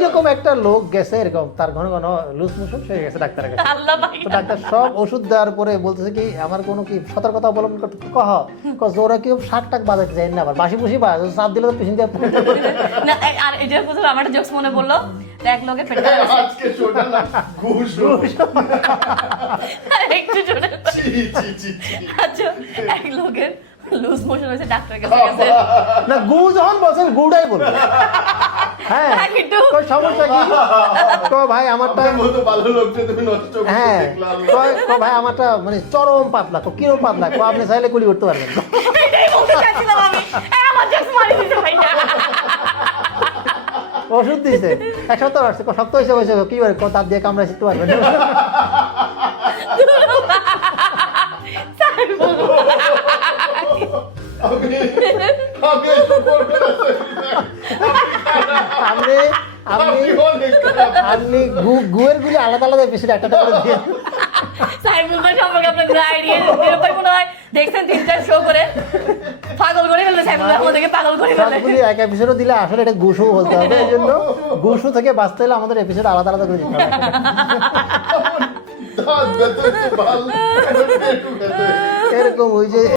এইরকম একটা লোক গেছে এরকম তার ঘন ঘন লুজ মোশন হয়ে গেছে ডাক্তারের কাছে। তো ডাক্তার সব ওষুধ দেওয়ার পরে বলতেছে কি আমার কোনো কি সতর্কতা অবলম্বন করতে ওরা কি শাক টাক বাজাতে যায় না, আবার বাসি বুসি বাজ চাপ দিলে তো পিছন দিয়ে না আর এটা বুঝলো আমার একটা জোকস মনে পড়লো, এক লোকের পেটে আজকে শোনা না ঘুষ একটু জোরে আচ্ছা এক লোকের লুজ মোশন হয়েছে ডাক্তারের কাছে গেছে না গু যখন বলছেন গুড়াই বলবে। হ্যাঁ একটু কই সমস্যা কি তো ভাই আমারটা মতো ভালো লোকটা তুমি নষ্ট করে হ্যাঁ দেখলাম তো ভাই আমারটা মানে চরম পাতলা, তো কিরম পাতলা আপনি চাইলে গুলি করতে পারবেন। এটাই বলতে চাচ্ছিলাম আমি, আমার জোকস মারি দিতে ভাইটা। ওষুধ দিয়েছে এক সপ্তাহ আসছে শক্ত হয়েছে হয়েছে কি বলে দাঁত দিয়ে কামড়াই শিখতে পারবেন। আমি একটু করবো না আপনি আপনি অনেক খারাপ। আপনি গুয়ের গুলি আলাদা আলাদা বেশি একটা করে দিয়ে সাইবুল ভাই সম্পর্কে আপনার আইডিয়া এরকম মনে হয় দেখছেন 3-4 শো করে পাগল করে ফেললে সাইবুল ভাই আমাদেরকে পাগল করে ফেললে। সবগুলি এক এপিসোডও দিলে আসলে এটা গুশু বলতে হবে, এই জন্য গুশু থেকে বাঁচতে হলে আমাদের এপিসোড আলাদা আলাদা করে দিতে হবে। দাঁত ব্যথা হচ্ছে, ভাল একটু ব্যথা হচ্ছে। এরকম ওই যে